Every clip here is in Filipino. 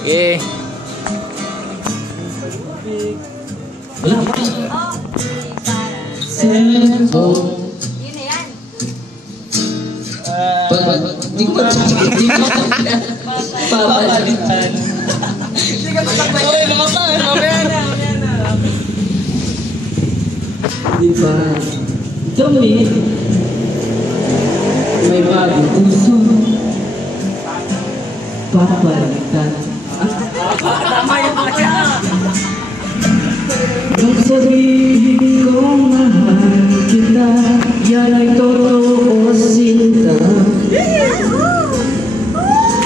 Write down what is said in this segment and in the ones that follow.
Okay. Wala pa. Sento. Yun na yan. Hindi ko pa papalitan. Hindi ka patakbay. Okay, baka pa. Mamaya na. Di ba? Dumi. May bagong puso. Papalitan. Tama yung kaya. Nung sabihin kong mahal kita, yan ay totoo sinta.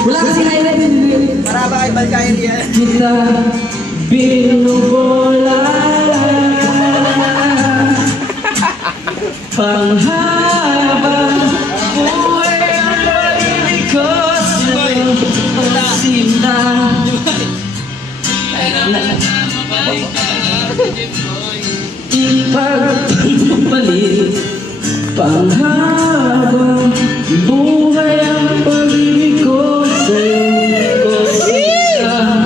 Wala kasi highlight. Para ba kay Balkairi yan? Kita binubola. Panghabang buhay ang pag-ibig ko sa'yo, sinta. Ipagpalit panghabang buhay ang pag-ibig ko sa'yo, sinta.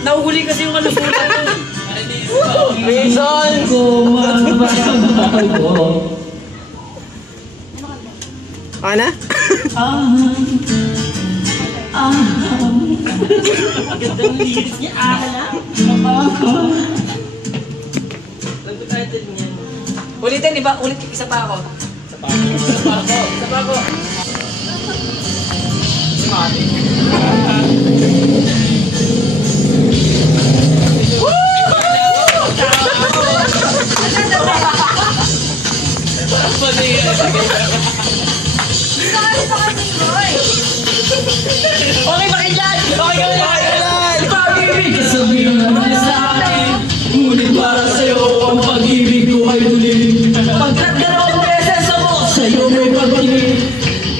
Nahuhuli kasi yung kalusunan mo. Mason! Ko mababago. Ana? Gandang lyrics niya. Nag-title niya. Ulitin, di ba? Ulit isa pa ako. Isa pa ako. Si Mami. Okay, pakilad! Okay, pakilad! Pag-ibig ka sabihin naman sa akin, ngunit para sa'yo ang pag-ibig ko ay tuloy. Pagkatgalawang beses ako sa'yo may pag-ibig,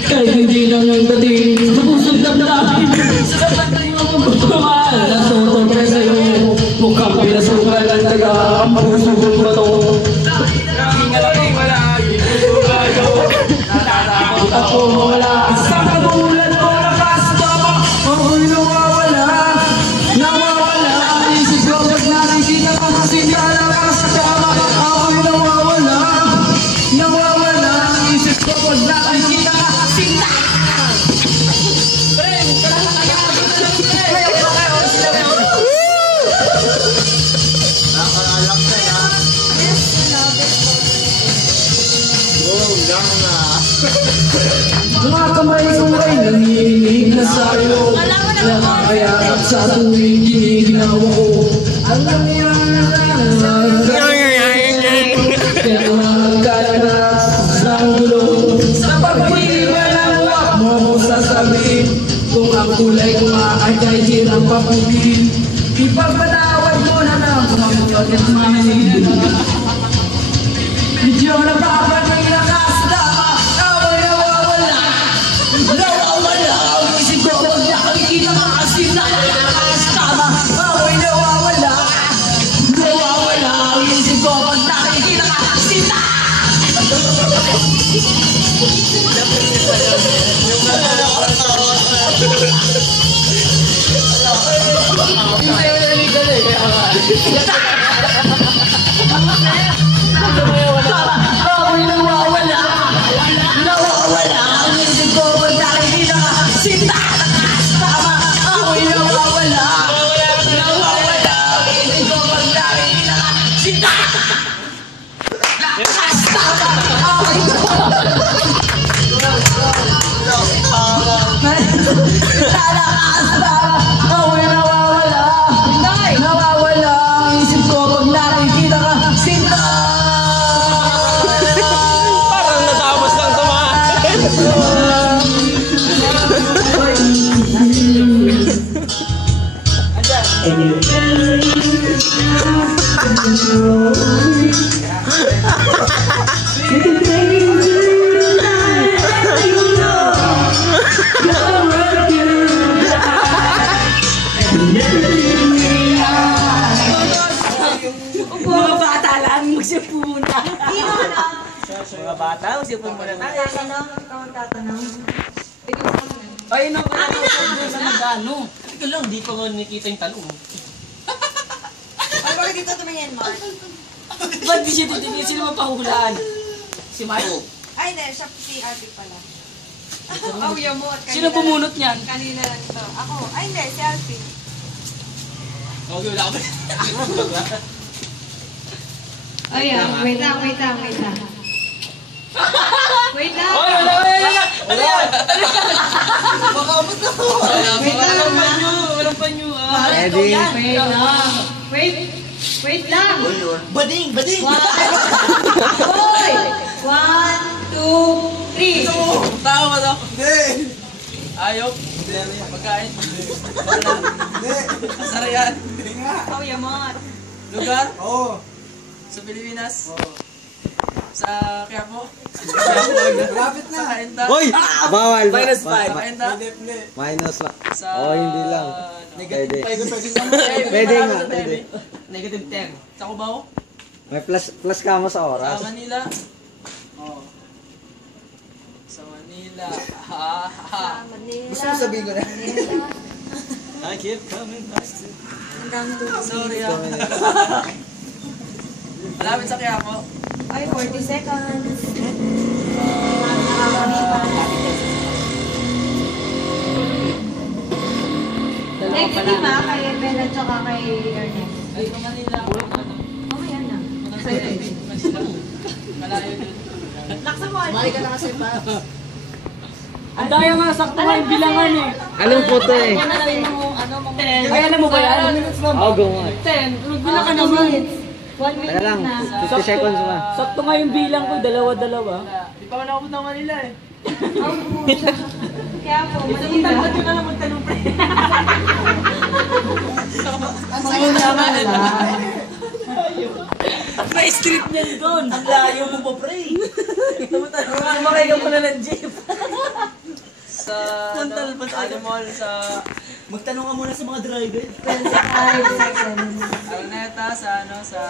kahit hindi lang ang dating sa pusong damdamin. Sa dapat kayo ang magpamahal na totoo sa'yo, mukhang pinasukan ng taga ang puso kong bato. Ako wala sa kagulan ko nakasama, ako'y nawawala. Ang isip ko pag nakikita ko kasi talaga sa kama. Ako'y nawawala. Ang isip ko pag nakikita ka kasi mga kamay ko ay nanginig na sa'yo, nakakayakap sa tuwing giniginawa ko. Ang pero nagkalanas ng gulo. Sa pag-iwan ng wak mo mo sasabihin, kung ang kulay ko ay kahit hirang papupin, ipagpatawad mo na lang kung ang bakit manin. Medyo napapanig na kasama, ako'y nawawala. Ang isip ko pag nakikita ka kasi nakakasama. Ako'y nawawala. Ang isip ko pag nakikita ka kasi ako'y nawawala. Ang isip ko pag nakikita ka kasi nakakasama. Ako'y nawawala. Ang isip ko pag nakikita ka kasi nakakasama. Ako'y nawawala. Ang isip ko pag nakikita ka sinta. Parang natapos lang tumahan. Mga bata lang, magsipo muna. Sino ka na? Mga bata, magsipo muna tayo. Tatanong, ikaw ang tatanong. Ikaw ang tatanong. Ay, no, kaya ako sa magano. Teka lang, di pa nga nakita yung tanong. Ay, bakit dito tumingin, Mark? Ba't di siya titingin? Sino mapahulaan? Si Mike? Ay, hindi. Siya si Artie pala. Oh, yamot. Sino pumunot niyan? Kanina lang ito. Ako. Ay, hindi. Si Artie. Okay, wala ka ba? Ay, wait lang. Wait lang. Oy, wala. Ano yan? Walang panyo. Ready? Wait lang. Bading! Hoy! 1, 2, 3. Tao ba to? Hindi! Ayaw. Pagkain. Masara yan. Hindi nga! Oh, yamot. Lugar? Oo! Sa Pilipinas? Oo. Sa Quiapo? Malapit na! Sa Cainta? Hoy! Bawal! Minus Ba- 5. ba- Cainta? Hindi. Minus pa. Sa... Oh, hindi lang. Pwede. Pwede nga, pwede. Negative 10. Sa Cubao? May plus ka mo sa Sa oras. Manila? Oo. Sa Manila. Ha. Gusto mo sabihin ko na? I keep coming back to... Sorry ah. Malapit sa Quiapo. Ay, 40 seconds. Negative ha, kay Ben at saka kay Ernest. Ay, sa Manila. Oh, yan na. Manila. Malayo dun. Sumali ka na kasi pa. Ang daya nga, sakto nga yung bilangan eh. Anong puto eh? Ay, alam mo ba yan? Oh, go on. 10. Magbilang ka naman. 1 minute Teka lang, na. 50 seconds pa. Sakto nga yung bilang ko, dalawa-dalawa. Di pa ako nakapunta Manila eh. Kaya po, Manila. Ba't yun na lang magtanong pre? May script niyan doon. Ang layo mo pa pre. Sumakay ka muna ng jeep. Sa animal, sa... Magtanong ka muna sa mga driver. 25 seconds. Araneta, sa ano, sa...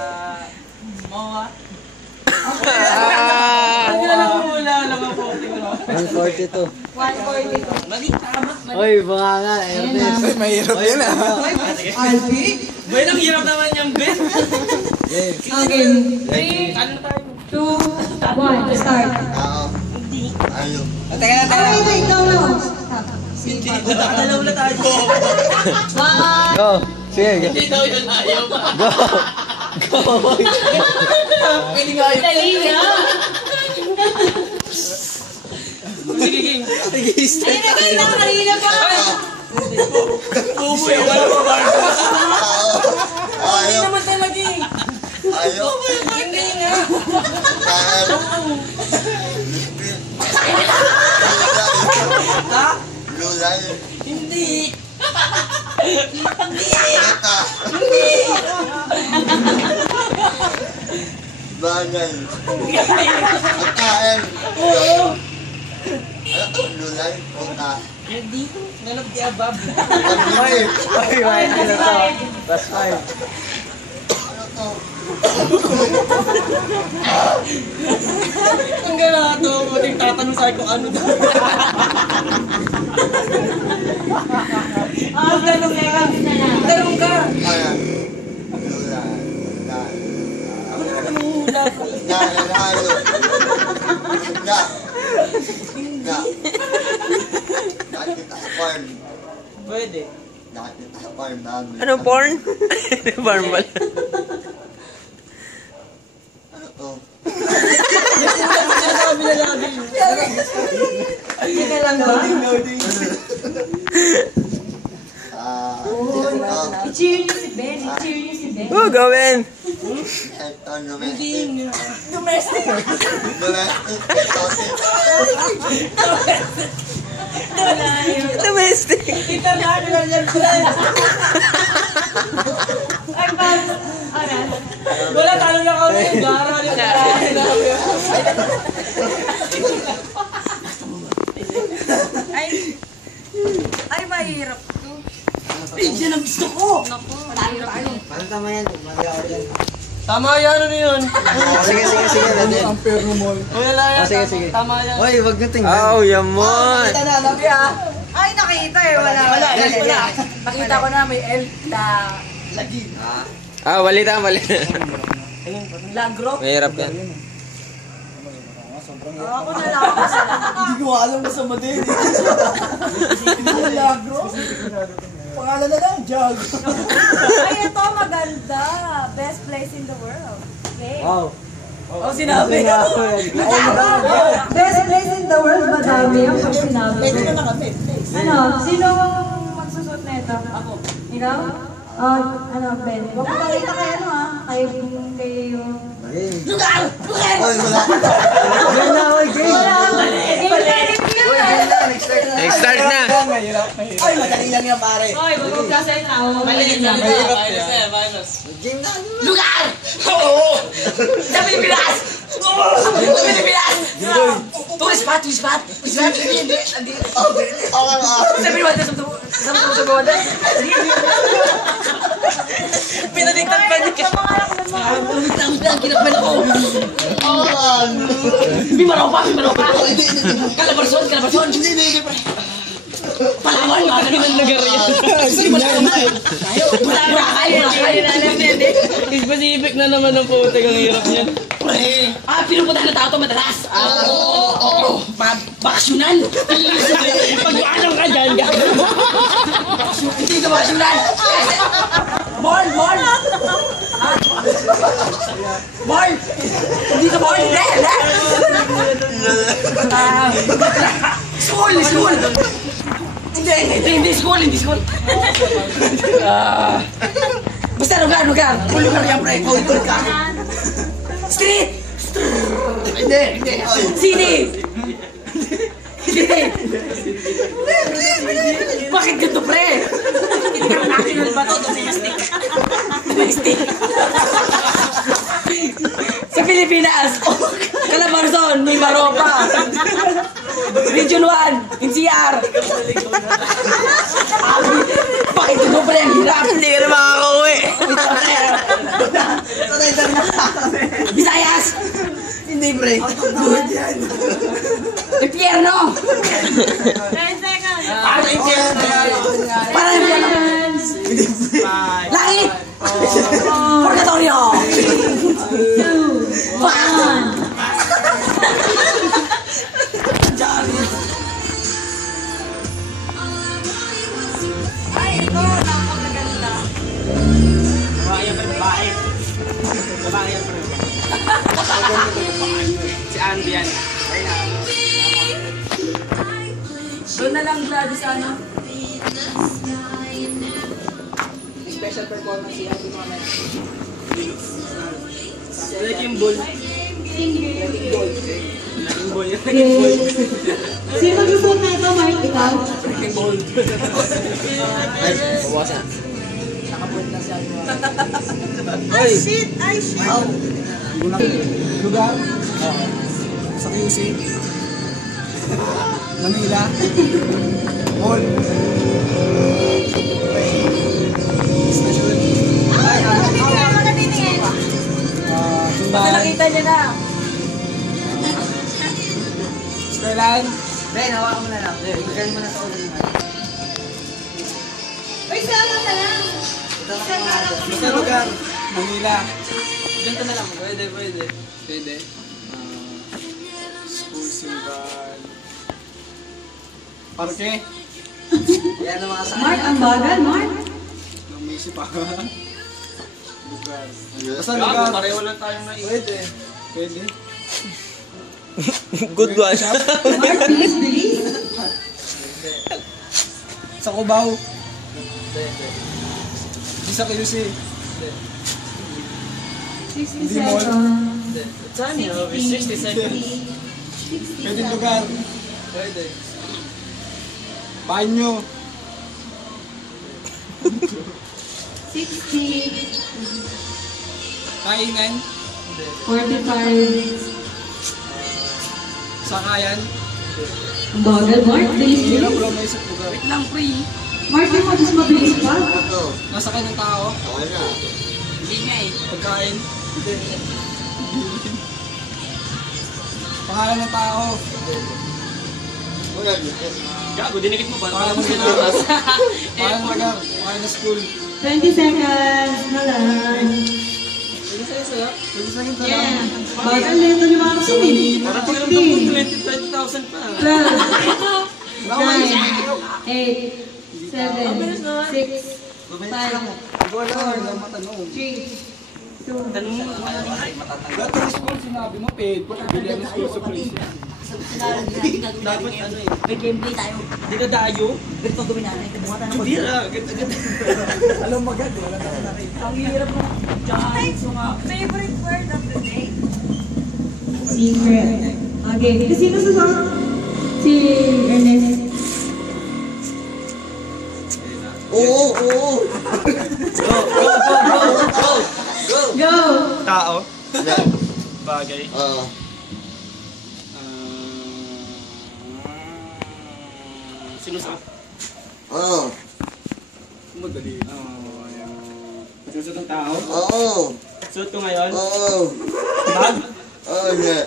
MOA. Ah! Ano lang mula, alam mo po. 142. 142. Maging tama. Oy, baka nga, Ernest. Ay, mahirap yan ah. Alpi? Boy, ang hirap naman yung Ben. Game. Okay. 3, Ano tayo? 2, 1, start. Teka na, teka na. Wait, no. Dalaw na tayo. Go! Sige, go. Hindi daw yun ayaw. Go! Go! Pwede nga yun. Dali na. Sige, game. Tinagay na kanina pa. Bubo yung wala mo bar. Hindi naman talaga eh. Ayaw. Hindi nga. Ha? Lulay. Hindi. Eka. Bagay. Pagkain. Oo. Lulay. Punta. Hindi. None of the above. Oy! Oy, may ano to? Plus 5. Ano to? Ang gano'n ito, mating tatanong sa'yo kung ano daw. Magtanong ka. Tanong ka. Ayan. Lulay. Lulay. Ako na nanguhula ko. Nanalo. Na. Na. Nakita sa farm. Pwede. Nakita sa farm namin. Ano, porn? Barbal. Ano to? Sinasabi na lagi. Hindi ka lang ba? I-cheer niyo si Ben. I-cheer niyo si Ben. Oh, gawin! Ito, domestic. Domestic. Domestic. Exotic. Domestic! International yan plan. Ay, Bob. Oras. Wala, talo na kami. Gara na. Ay, mahirap to. Yan ang gusto ko. Naku, mahirap to. Paano tama yan? Mali ako dyan. Tama yan, ano yun? Sige, sige, sige. Natin. Ampere mo. Wala yan. Oh, sige, sige. Tama yan. Oy, wag nyo tingnan. Oh, yamon! Kita na, labi ah. Ay, nakita eh. Wala. Nakita ko na may L na Ah, walita, walita. lagro. Mahirap yan. Ako na lang. Hindi ko alam na sa madin. Milagro? Pangalan na lang, Jog. Ay, ito maganda. Best place in the world. Okay. Wow. Oh, sinabi. Best place in the world, madami yung pag sinabi. Pwede na lang kami. Ano? Sino magsusot na ito? Ako. Ikaw? Ano, Ben? Huwag mo pakita kay ano ah. Kayo. Lugar! Oy, wala. Game na, oy, game. Next Start na. Ay, madali lang yan, pare. Oy, wag ka sa tao. Maliit lang. Game na. Lugar! Sa Pilipinas! Sa Pilipinas! Tourist spot, tourist spot. Tourist spot. Hindi. Okay ba? Sa Pilipinas, sa Pilipinas. Pinadiktan pa niya. Pinadiktan pa, kinakpan ako. Bimaraw pa. Kalabarson. Palawan, mga ganun ang lugar yan. Wala kayo. Specific na naman ang putik ang hirap niyan. Pinupuntahan ng tao ito madalas. Bakasyonan. Pag-alam ka dyan, Hindi ka bakasyonan. Mall. Hindi ka mall. School. Hindi school. Basta lugar. Kung lugar yan, pre. Kung ka. Street. Hindi. City. Bakit ganito, pre? Hindi ka national ba ito? Domestic. Sa Pilipinas, Calabarzon, may Maropa. Region 1, NCR. Bakit ganito, pre? Ang hirap. Hindi ka na makakauwi. Visayas. Hindi, pre. Good yan. Impierno. 10 seconds. Para impierno. Langit. Purgatorio. 1. Ay, ito. Napakaganda. Si Andy yan. Doon na lang sa ano. Special performance yan. Wrecking ball. Sino magsusuot na ito, Mark? Ikaw? Bawasan. Ay, shit! Lugar? Sa QC? Manila? Mall? Special Basta nakita niya na. Eskwelahan? Ben, hawakan mo na lang. Bigyan mo na sa ulo niya. Uy, sama ka lang. Basta lugar? Manila? Ganito na lang. Pwede. School simbahan. Parke? Yan ang mga sa Mark, ang bagal, Mark. Lumisip ako. Lugar. Basta lugar? Pareho lang tayong Pwede. Good one. Mark, bilis, bilis. Sa Cubao? Di sa QC? 60 Hindi mall. seconds. Saan yun? 60 seconds. Pwede lugar? Pwede. Banyo? 60. Kainan? 45. Sakayan? Ang bagal, Mark. Bilis, Hirap bilis. lang may isang lugar. Lang free. Mark, yung mas mabilis pa. Ito. Nasakay ng tao? Okay na. Hindi nga eh. Pagkain? Pangalan ng tao? Wala dito. Gago, dinikit mo ba? Para mo sinatas. Parang na school. 20 seconds na lang. Yeah. Bagal na ito ni Martin eh. Para pakiramdam ko 20,000 pa. 12, 9, 8, 7, 6, 5, 4, 3, 2, 1. Tanong mo. Dati yung school, sinabi mo, paid. Pagkabili ng school surprise. Dapat ano eh. May gameplay tayo. Di ka dayo. Ganito gawin natin. Kabuhatan ako. Bira. Ganda. Alam mo agad, wala na nakita. Ang hirap mo. Favorite word of the day? Secret. Okay. Sino susunod? Si Ernest. Oo. Go! Tao. Hindi. Bagay. Sinusuot. Madali. Susunod ng tao? Oo. Suot ko ngayon. Oo. Bag. Oo, hindi.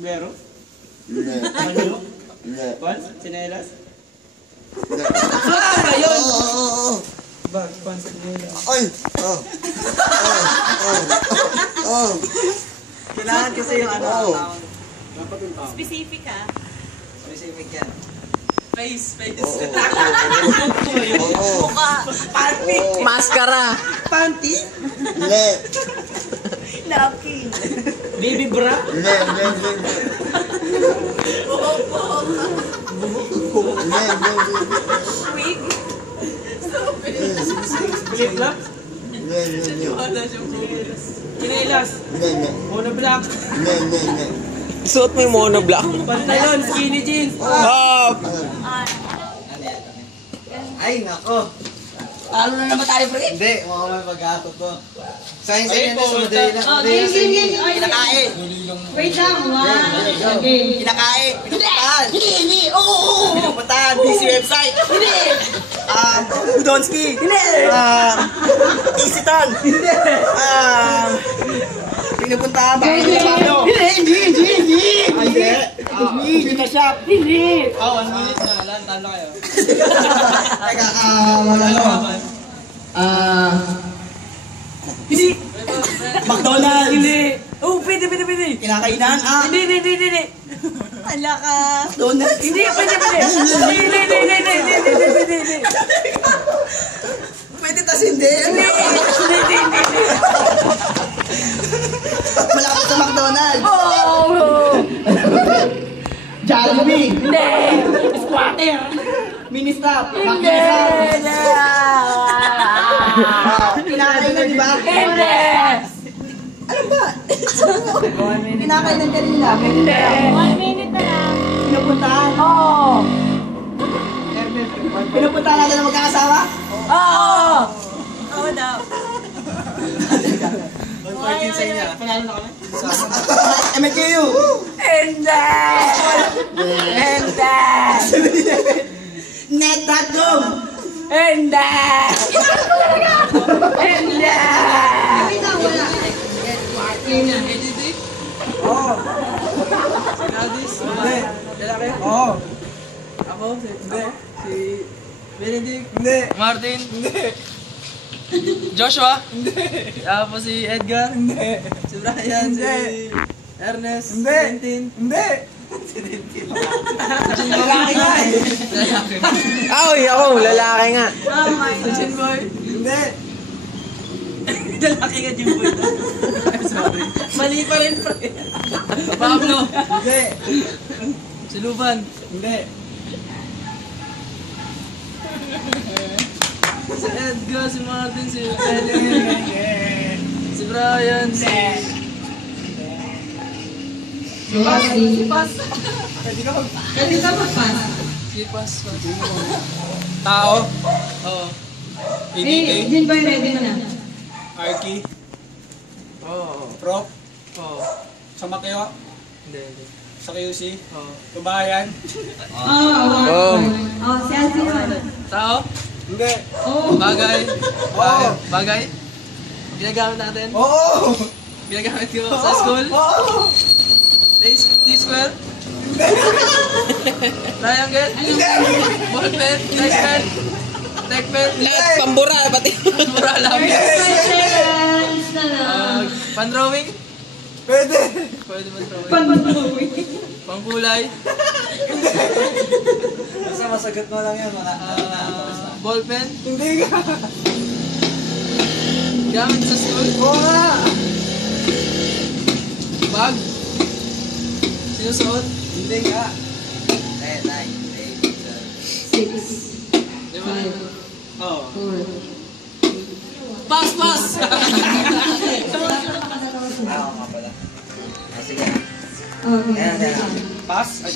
Bero. Hindi. Ano? Hindi. Pants. Sinelas. Hindi. Ayun. Oo. Bag, pants, nila. Ay! Oh. Kailangan kasi yung ano. Oo. Dapat yung tao. Specific ah. Specific yan. Face. Oo. Panty. Maskara. Panty? Hindi. Napkin. Baby bra. Hindi. Wig? Flip flop. Hindi. Kinelas. Mono black. Hindi. Suot mo yung monoblock. Pantalon. Skinny jeans. Ay, nako. Ano na naman tayo, pre? Hindi, mga pag-ato to. Science Ay, po. Oh, game. Ay, Kinakain. wait lang. One. Okay. Kinakain. Pinupuntahan. Hindi. Oo. Pinupuntahan. PC website. Hindi. Udonski. Hindi. Isitan. Hindi. Pinupuntahan. Hindi. Pita shop. Hindi. Oh, 1 minute na. Talo kayo. Teka, Hindi. McDonald's. Hindi. Oh, pwede. Kinakainan. Hindi. Ala ka. McDonald's. Hindi. Hindi. Pwede tas hindi. Hindi. Malapit sa McDonald's. Jollibee. Hindi. Squatter. Mini-stop. Hindi. Kinakainan, di ba? Hindi. Ano ba? Kinakainan ka rin namin. Hindi. 1 minute na lang. Pinupuntahan. Oo. Pinupuntahan natin ang magkakasawa? Oo. Oo daw. 114 sa inyo. Panalo na kami. MLKU. Hindi. Net.com. Hindi. Hindi. Hindi. Lalaki? Oo. Ako? Hindi. Si Benedict? Hindi. Martin. Hindi. Joshua. Hindi. Tapos si Edgar. Hindi. Si Brian. Hindi. Si Ernest. Hindi. Valentin. Hindi. Lalaki nga eh. Ako, lalaki nga. Oh my Si Jim Boy. Hindi. Lalaki nga Jim Boy. Sorry. Mali pa rin pre. Pablo. Hindi. Si Luban. Hindi. Si Edgar. Si Martin. Si Helen. Si Brian. Si Pas. Pwede ka mag-pass. Si Pas. Tao. Oo. Eh, Jin Boy, ready mo na. Arky. Oo. Prop. Oo. Sa Makeo. Hindi. Sa QC. Oo. Tubayan. Oh. Oh, si Alvin naman. Tao. Hindi. Oh. Bagay. Oo. Bagay. Ginagamit natin. Oo. Ginagamit ko sa school. Oo. T-square. Triangle? Ballpen? Tekpen? Tekpen? Lahat pambura, pati. Pambura lang. 35 seconds na lang. Pan-drawing? Pwede. Pwede man-drawing. Pag-drawing. Pang-kulay? Basta masagot mo lang yan, mga Ballpen? Hindi ka. Gamit sa school? Oo nga. Bag? Sinusuot? Hindi nga. 6, Di ba? 5, Oo. 4. Pass! Pass! Oo nga pala. Sige. Okay. Pass? Ay.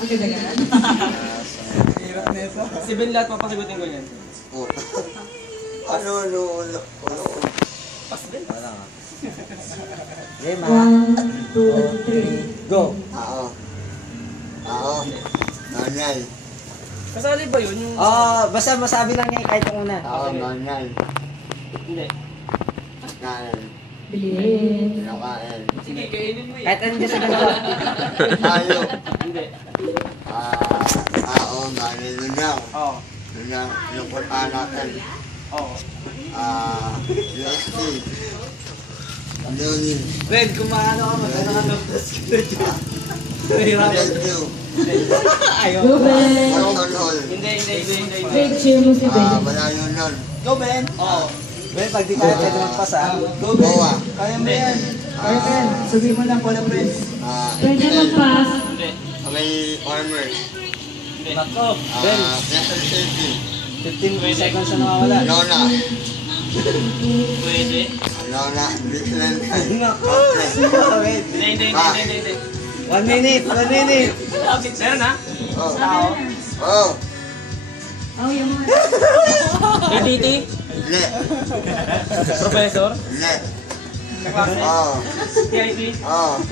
Ang ganda-ganda. Hirap na ito. Si Ben lahat papasagutin ko yan. Ano. Pass din? Wala nga. Game 1, 2, 3. Go! Oo. Nanay. Kasali ba yun? Yung... Basta masabi lang niya kahit yung una. Oo, nanay. Hindi. Kain. Bilhin. Kinakain. Sige, kainin mo Kahit ano sa ganito. Tayo. Hindi. Oo, nanay lunyaw. Oo. Lunyaw, yung Quran natin. Oo. USD. Leonin. Ben, kung maano ka, magkano ka ng plus ka dyan. Mahirap. Rescue. Ayaw. Go, Ben. Control. Hindi. Ben, cheer mo si Ben. Malayo nun. Go, Ben! Oo. Ben, pag di kaya pwede magpas ha. Go, Boa. Kaya mo yan. Kaya Ben. Sabihin mo lang ko na friends. Pwede mag-pass. May armor. Nako. Ben, Metal safety. 15 seconds na nawawala. Lona. Pwede. Lona. Vigilant. Nako. Wait. Hindi. 1 minute. Meron na? Oh. Tao. Oh. Oh, yung mga. ATT. Le. Professor. Le. Kaklase. Oh. PIT. Oh.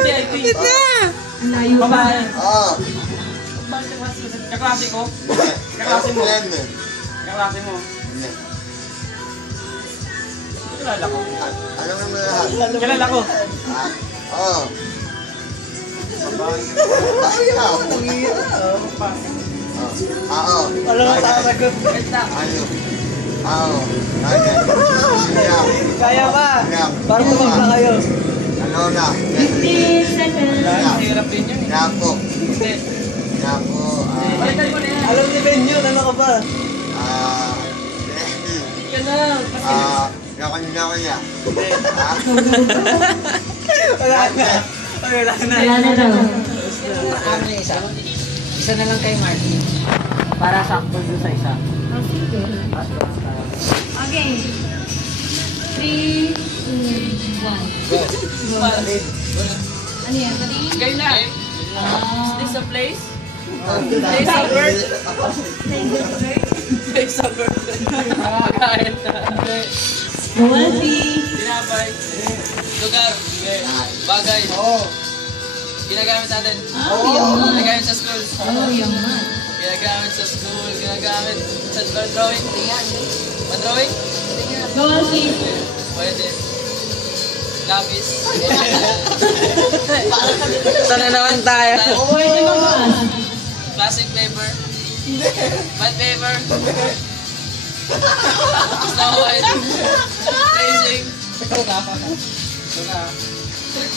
PIT. Ang layo pa. Babae. Oh. Kaklase ko. Le. Kaklase mo. Leme. Kaklase mo. Le. Kilala ko. Alam mo lahat. Kilala ko. Oh. Ayaw. Oo. Alam mo sa sagot. Ayaw. Oo. Ayaw. Kaya ba? Ayaw. Parang bumagla kayo. Ano na? 15 seconds. Hirap din yun eh. Yapo. Hindi. Yapo. Balikan mo na yan. Alam ni Ben yun. Ano ka ba? Leslie. Ka na. Yakan niya. Wala na. Wala na. Wala na daw. Ano yung isa? Isa na lang kay Marty. Para sakto doon sa isa. Oh, sige. Okay. 3, 2, 1. Ano yan? Patingin? Kayo na. Is this a place? Place of birth? Place of birth. Makakain na. Walty. Tinapay. Lugar. Bagay. Ginagamit natin. Yaman. Ginagamit sa school. Yaman. Ginagamit sa school. Ginagamit sa drawing. Drawing? Walty. Pwede. Lapis. Sana naman tayo. Pwede mag-pass. Plastic paper. Bond paper. Snow White. Racing.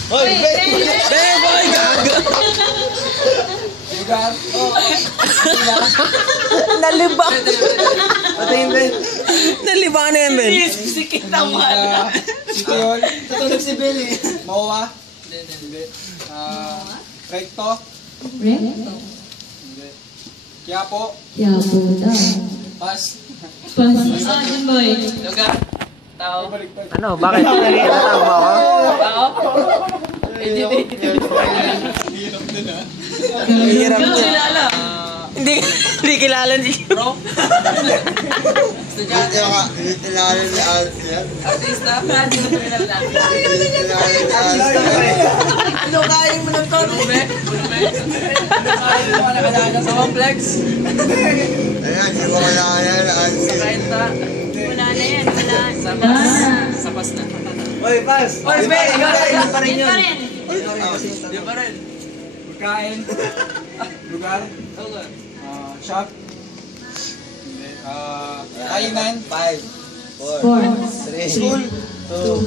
Hoy, Ben! Ben, boy! Gago! Nalibang! Pati yung Ben. Nalibang na yung Ben. Sikit naman. Yun. Tutulog si Billy. Mowa. Hindi. Recto. Recto. Quiapo. Yapo daw. Pas. Pass. Boy. Lugar. Tao. Ano, bakit? Tinatawag mo ako? Tao. Hirap Go. niya. Hindi kilala ni Bro. Estudyante. Hindi kilala ni Alfred. Artista. Hindi na criminal lang. Hindi kilala ni Alfred. Ano kain mo ng tono? Bulme. Kain mo na kanana sa complex. Ayan, hindi ko kilala ni Sa Alfred. kainta. Wala na yan. Wala. Sapas. Sapas na. Hoy, pass! Hoy, Ben! Ikaw pa rin yun. Yan pa rin. Di pa rin. Pagkain. Lugar. Okay. Shop. Kainan. 5, 4, 3, School. 2,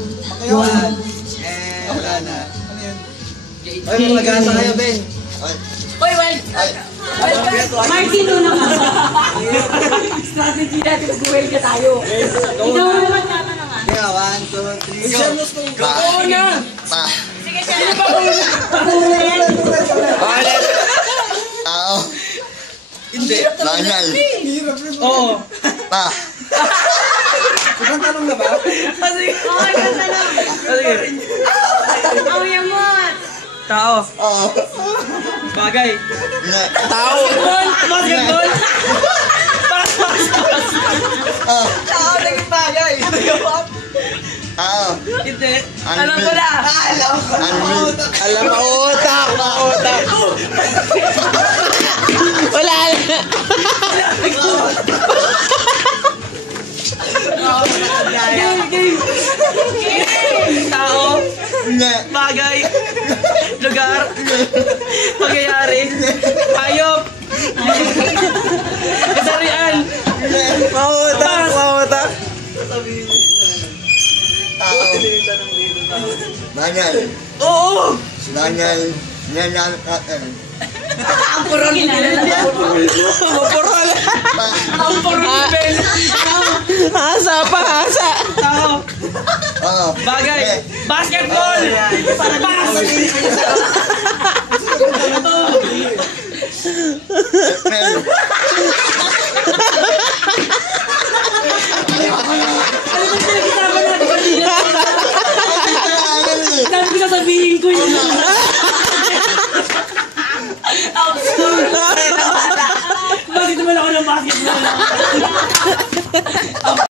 1. Eh, wala na. Ano yun? Ay, may mag-asa kayo, Ben. Ay, Uy, well, ay. Martin, una ka. Strategy natin, buhay ka tayo. Ikaw naman tama na nga. Kaya, 1, 2, 3, go. Oo na. Pa. Sige, siya. Pakulit. Bakit? Tao. Hindi. Banal. Hirap yun. Oo. Pa. Ibang tanong na ba? Kasi, Okay, basta lang. sige. Ang yamot. Tao. Oo. Bagay. Hindi. Tao. Basketball. Oh. Tao, naging bagay. Tao. Hindi. Ano Alam yun? ko na. Ano? Alam mo, utak! Utak! Wala na! Tao. Hindi. Bagay. Lugar. Pangyayari. Hayop. Kasarian. Mautak! Mautak! Tao. Banal. Oo. Banal. Banal. Ang purol ni Ben. Mapurol! Pa. Ang purol ni Ben. Asa pa! Asa! Tao. Oo. Bagay. Eh. Basketball. Pass. Men. Ano ba pinag-isapan natin kanina? Banal eh. Dami ko sasabihin ko yun. Bakit naman ako ng basketball?